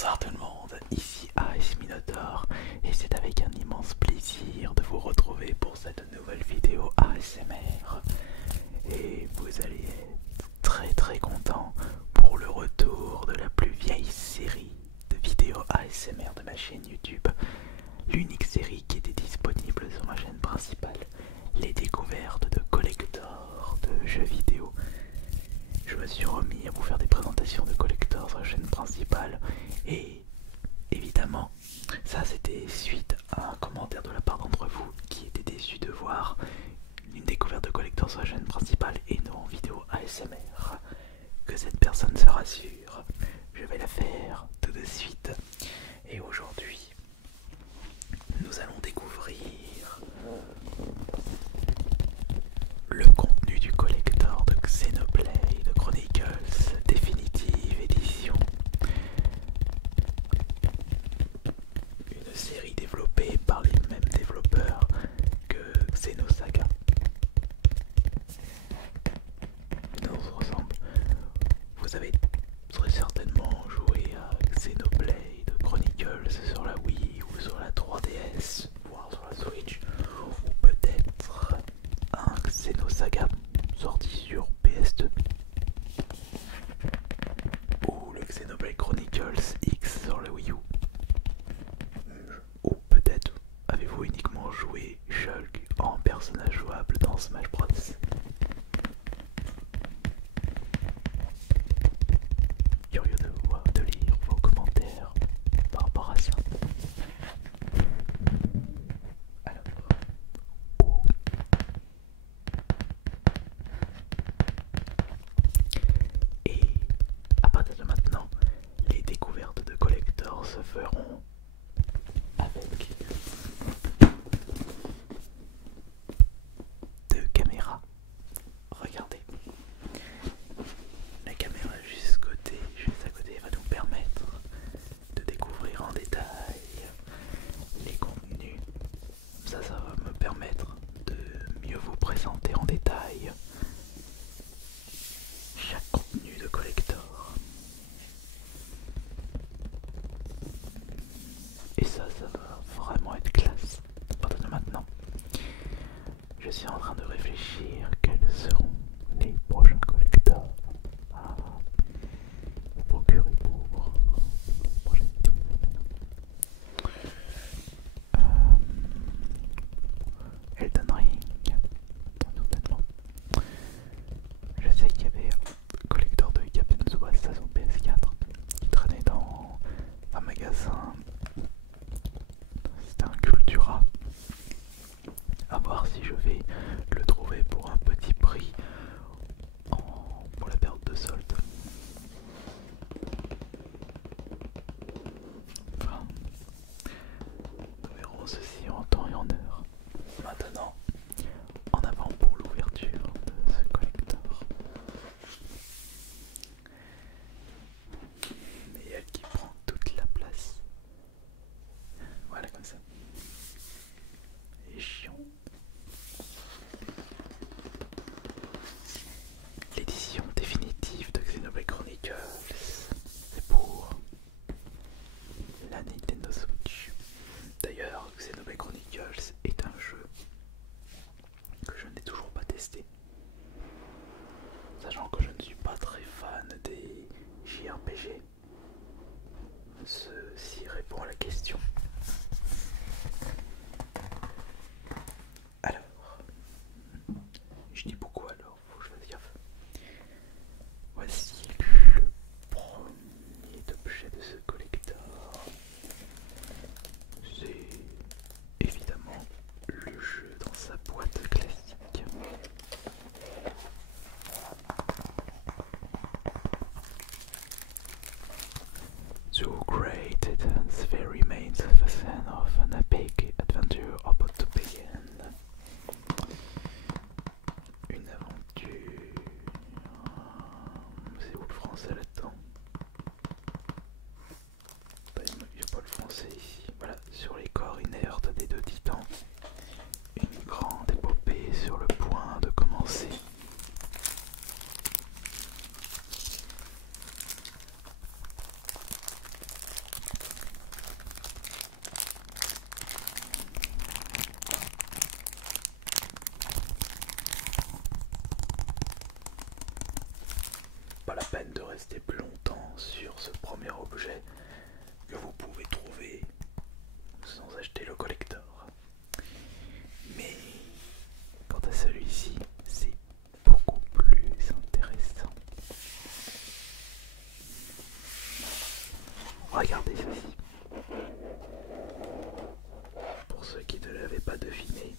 Bonsoir tout le monde, ici Ice Minotaur et c'est avec un immense plaisir de vous retrouver pour cette nouvelle vidéo ASMR. Et vous allez être très content pour le retour de la plus vieille série de vidéos ASMR de ma chaîne YouTube. L'unique série qui était disponible sur ma chaîne principale, les découvertes de collectors de jeux vidéo. Je me suis remis à vous faire des présentations de collectors sur la chaîne principale et évidemment ça c'était suite à un commentaire de la part d'entre vous qui était déçu de voir une découverte de collectors sur la chaîne principale et non en vidéo ASMR. Que cette personne se rassure, je vais la faire tout de suite. Et aujourd'hui nous allons découvrir le contenu du collector de Xenoblade Chronicles Definitive Edition. Une série développée par les mêmes développeurs que Xenosaga. Ça se ressemble. Vous avez très certainement joué à Xenoblade Chronicles sur la Wii ou sur la 3DS, voire sur la Switch, ou peut-être un Xenosaga sorti sur PS2 ou le Xenoblade Chronicles X sur la Wii U, ou peut-être avez-vous uniquement joué Shulk en personnage jouable dans Smash Bros. Curieux de lire vos commentaires par rapport à ça. Alors, et à partir de maintenant, les découvertes de collectors se feront avec deux caméras. Regardez, la caméra juste à côté va nous permettre de découvrir en détail les contenus. Ça va me permettre de mieux vous présenter en détail chaque contenu de collector. Et ça va vraiment être classe. À partir de maintenant, je suis en train de réfléchir quels seront les prochains collectors à vous procurer pour la prochaine vidéo. Elden Ring, certainement. Je sais qu'il y avait un collector de Yapenzoa Station PS4 qui traînait dans un magasin. C'était un Cultura. À voir si je vais le trouver pour un petit prix pour la période de solde. Enfin, nous verrons ceci en temps et en heure. Maintenant, en avant pour l'ouverture de ce collector. Mais elle qui prend toute la place. Voilà, comme ça. Et chiant. L'édition définitive de Xenoblade Chronicles, c'est pour la Nintendo Switch. D'ailleurs, Xenoblade Chronicles est un jeu que je n'ai toujours pas testé, sachant que je ne suis pas très fan des JRPG. Ceci répond à la question. Alors, je dis beaucoup alors, faut que je fasse gaffe. Voici le premier objet de ce collector. C'est évidemment le jeu dans sa boîte classique. So great it very remains the scene of an epic adventure about to begin. Une aventure. C'est où le français là-dedans? Il n'y a pas le français ici. Voilà, sur les corps inertes des deux titans. Une grande épopée sur le point de commencer. objets que vous pouvez trouver sans acheter le collector. Mais quant à celui-ci, c'est beaucoup plus intéressant. Regardez ceci. Pour ceux qui ne l'avaient pas deviné,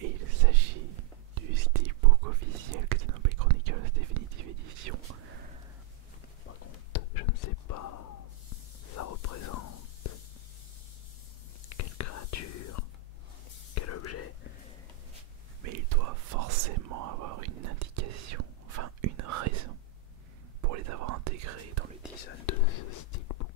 il s'agit du steelbook officiel Xenoblade Chronicles Definitive Edition. Par contre, je ne sais pas, ça représente quelle créature, quel objet, mais il doit forcément avoir une indication, enfin une raison pour les avoir intégrés dans le design de ce steelbook.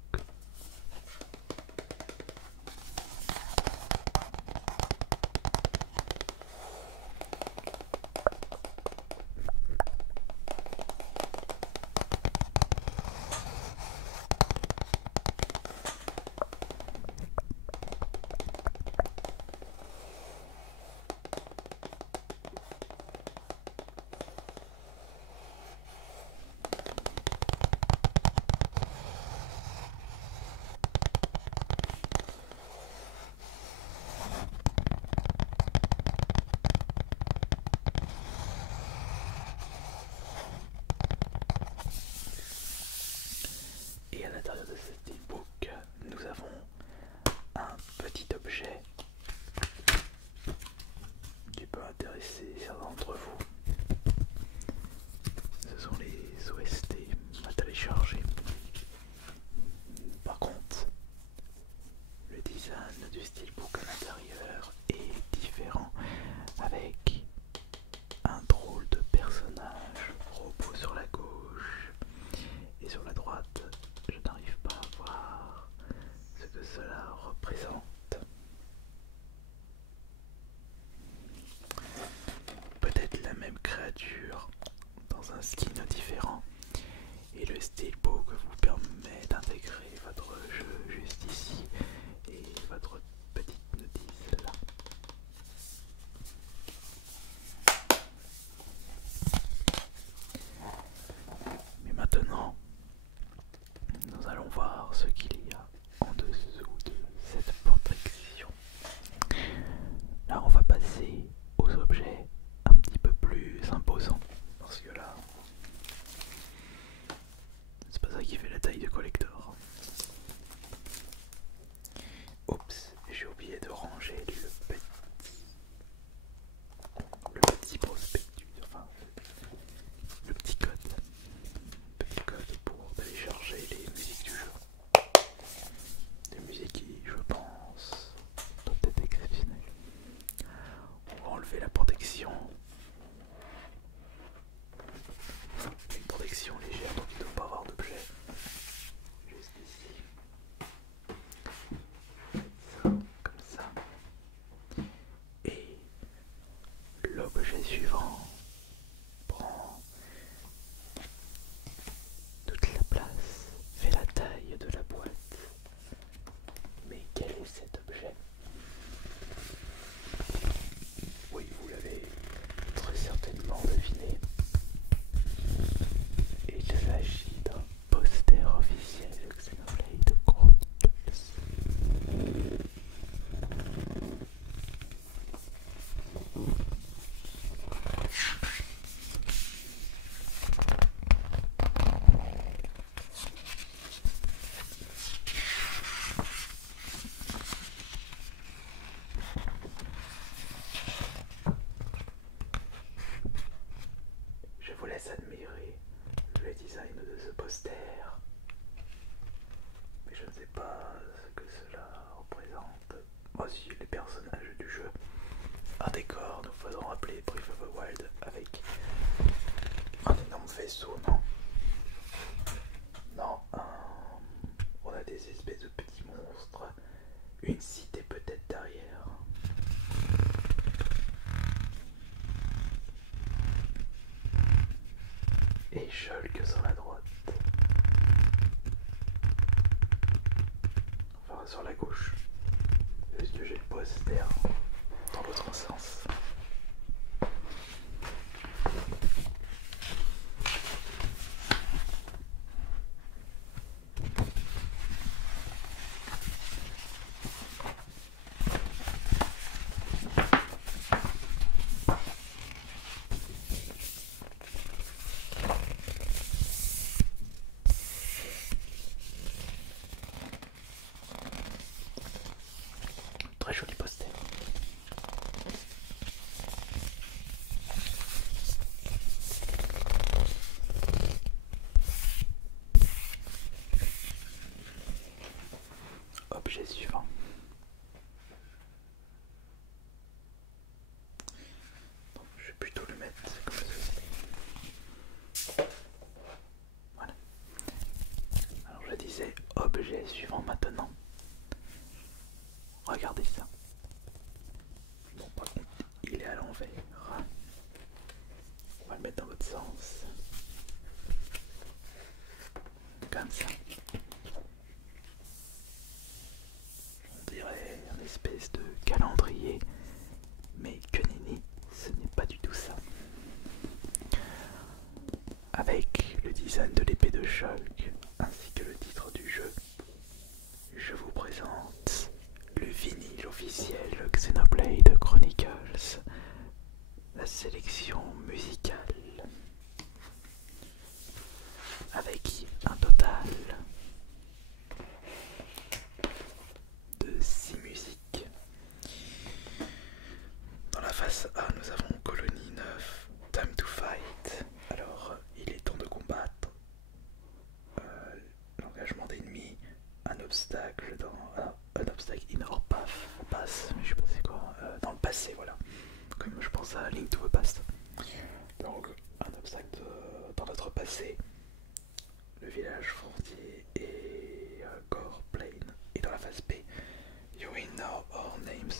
Et à l'intérieur de ce steelbook, nous avons un petit objet qui peut intéresser certains d'entre vous. Ce sont les OST à télécharger. Par contre, le design du steelbook à l'intérieur est différent, avec un drôle de personnage robot sur la gauche et sur la droite. Je n'arrive pas à voir ce que cela représente. Peut-être la même créature dans un skin différent, et le steelbook vous permet d'intégrer votre jeu juste ici et votre petite notice là. Mais maintenant, nous allons voir ce qu'il y a en dessous de cette protection. Là, on va passer aux objets un petit peu plus imposants, parce que là, c'est pas ça qui fait la taille de collector. Oups, j'ai oublié de ranger le petit prospectus, enfin le petit code. Petit code pour télécharger les musiques du jeu. Des musiques qui, je pense, doivent être exceptionnelles. On va enlever la protection. Une protection légère, donc il ne doit pas avoir d'objet. Juste ici. Ça, comme ça. Et l'objet suivant prend toute la place, fait la taille de la boîte. Mais quel est cet objet? Oui, vous l'avez très certainement deviné. Il s'agit d'un poster officiel de Xenoblade Chronicles. Je vous laisse admirer le design de ce poster, mais je ne sais pas ce que cela représente. Voici les personnages du jeu. Un décor nous faisant rappeler Breath of the Wild avec un énorme vaisseau, non? Non, on a des espèces de petits monstres, une cité peut-être derrière. Et Shulk sur la droite. Enfin sur la gauche. Puisque j'ai le poster dans l'autre sens. l'objet suivant. Donc, je vais plutôt le mettre comme ceci. Voilà. Alors je disais objet suivant maintenant. Regardez ça. Bon, par contre, il est à l'envers. On va le mettre dans l'autre sens. Comme ça. On dirait une espèce de calendrier. Mais que nenni, ce n'est pas du tout ça. Avec le design de l'épée de Shulk, ainsi que le titre du jeu, je vous présente le vinyle officiel Xenoblade Chronicles, la sélection musicale, avec un total de 6 musiques. Dans la face A, nous avons Colonie 9, Time to Fight. Alors, il est temps de combattre. L'engagement d'ennemis, un obstacle in our pass, je sais pas c'est quoi, dans le passé, voilà. Comme je pense à Link to the Past. Donc, un obstacle dans notre passé, le village frontier et Gore Plain. Et dans la phase B, you will know our names.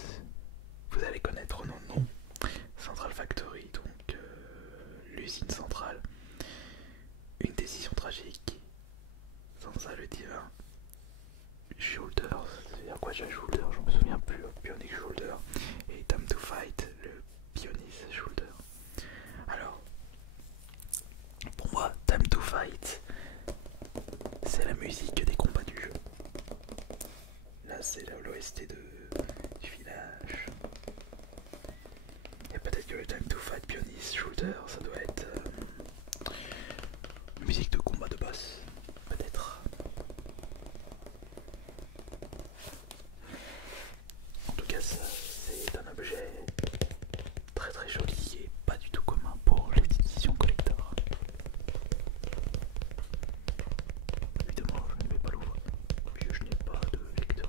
Vous allez connaître nos noms. Central Factory, donc l'usine centrale. Une décision tragique. Sansa le divin. Shoulder, c'est-à-dire quoi déjà Shoulder, je me souviens plus. Bionic Shoulder. Et Time to Fight, le Bionis Shoulder. Alors, pour moi, Time to Fight, c'est la musique des combats du jeu. Là, c'est l'OST du village. Et peut-être que le Time to Fight Bionis Shoulder, ça doit être musique de combat de boss. Peut-être. En tout cas, c'est un objet très très joli et pas du tout commun pour les éditions collector. Évidemment, je ne vais pas l'ouvrir puisque je n'ai pas de lecteur.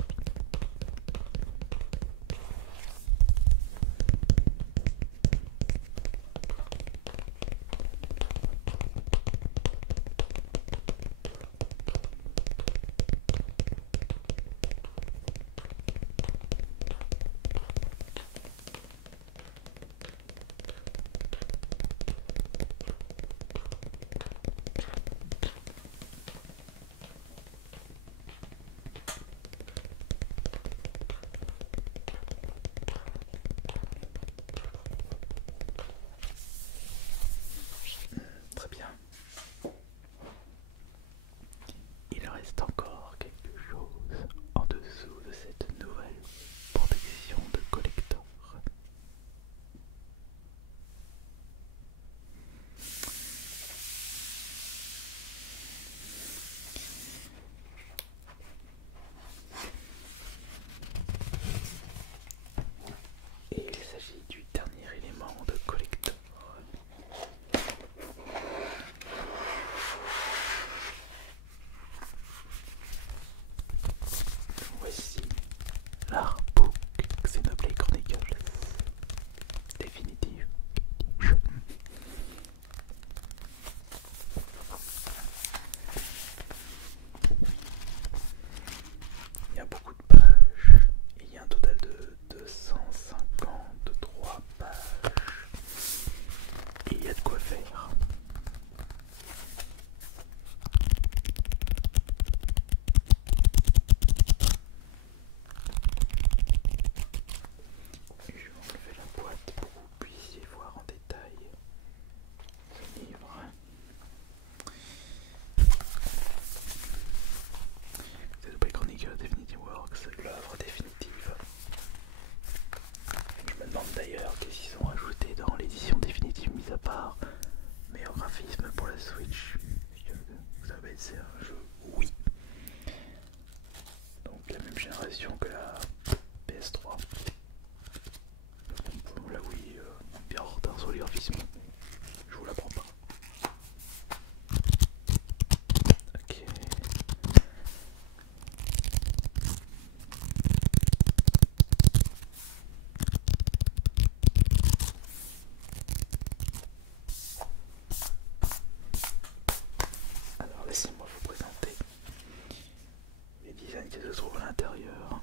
l'intérieur.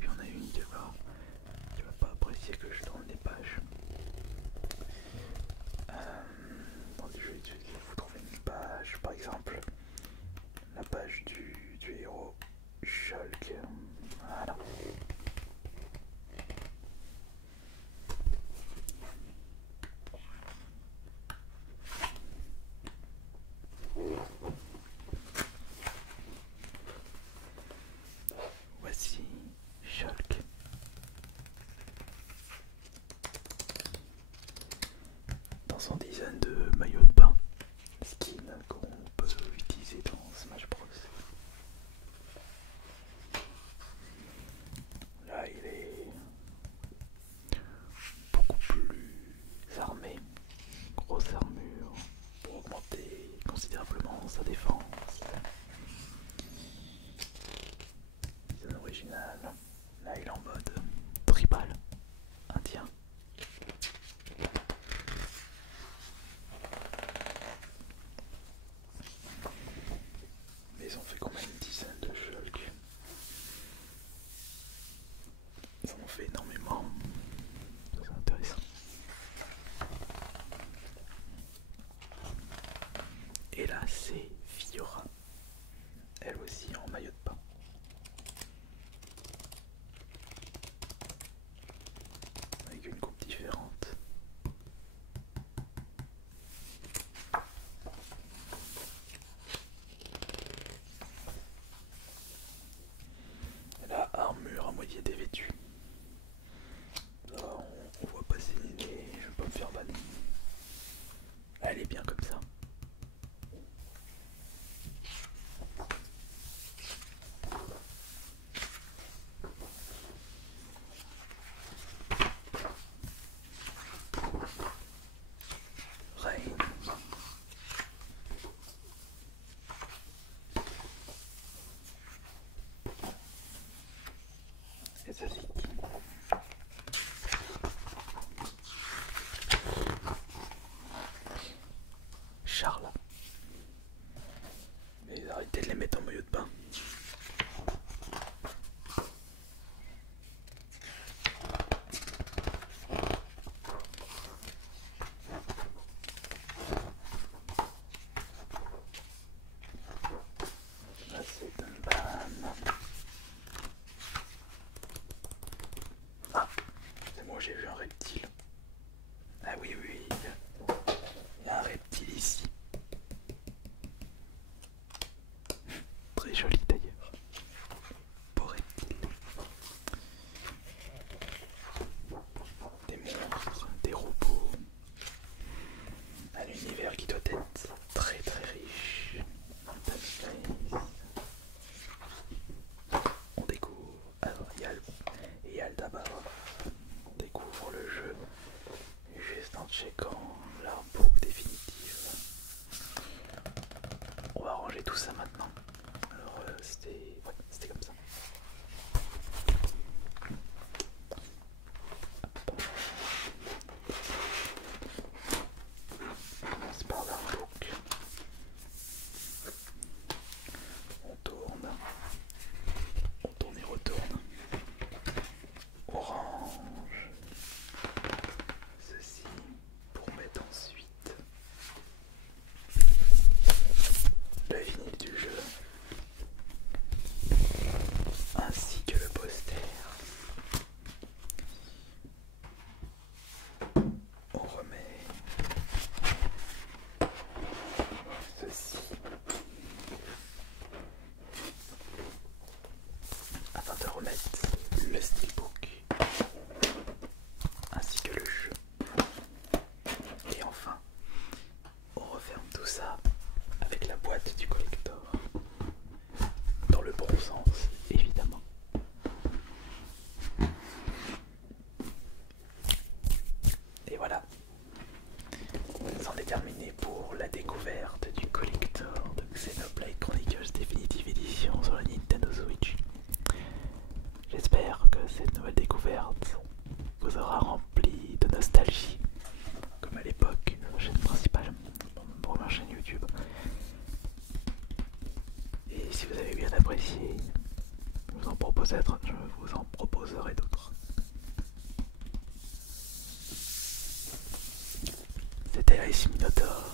Il y en a une qui va pas apprécier que je tourne les pages. Attendez, je vais essayer de vous trouver une page, par exemple la page du héros Shulk. Voilà. Voici Shulk. Dans son design de maillot de bain, skin qu'on peut utiliser dans Smash Bros. Là, il est beaucoup plus armé, grosse armure pour augmenter considérablement sa défense. Design original. Là, il est en mode tribal indien. Mais ils ont fait combien une dizaine de Shulk? Ils en ont fait énormément. C'est intéressant. Et là, c'est Fiora. Elle aussi en maillot de bain. Avec une coupe différente. La armure à moitié dévêtue. Là, on voit passer les... Je vais pas me faire bannir. Elle est bien comme ça. Rain. Et ça c'est qui? Charles. Mais arrêtez de les mettre en maillot de bain. Là c'est un ban. vous en proposerai d'autres. C'était Ice Minotaur.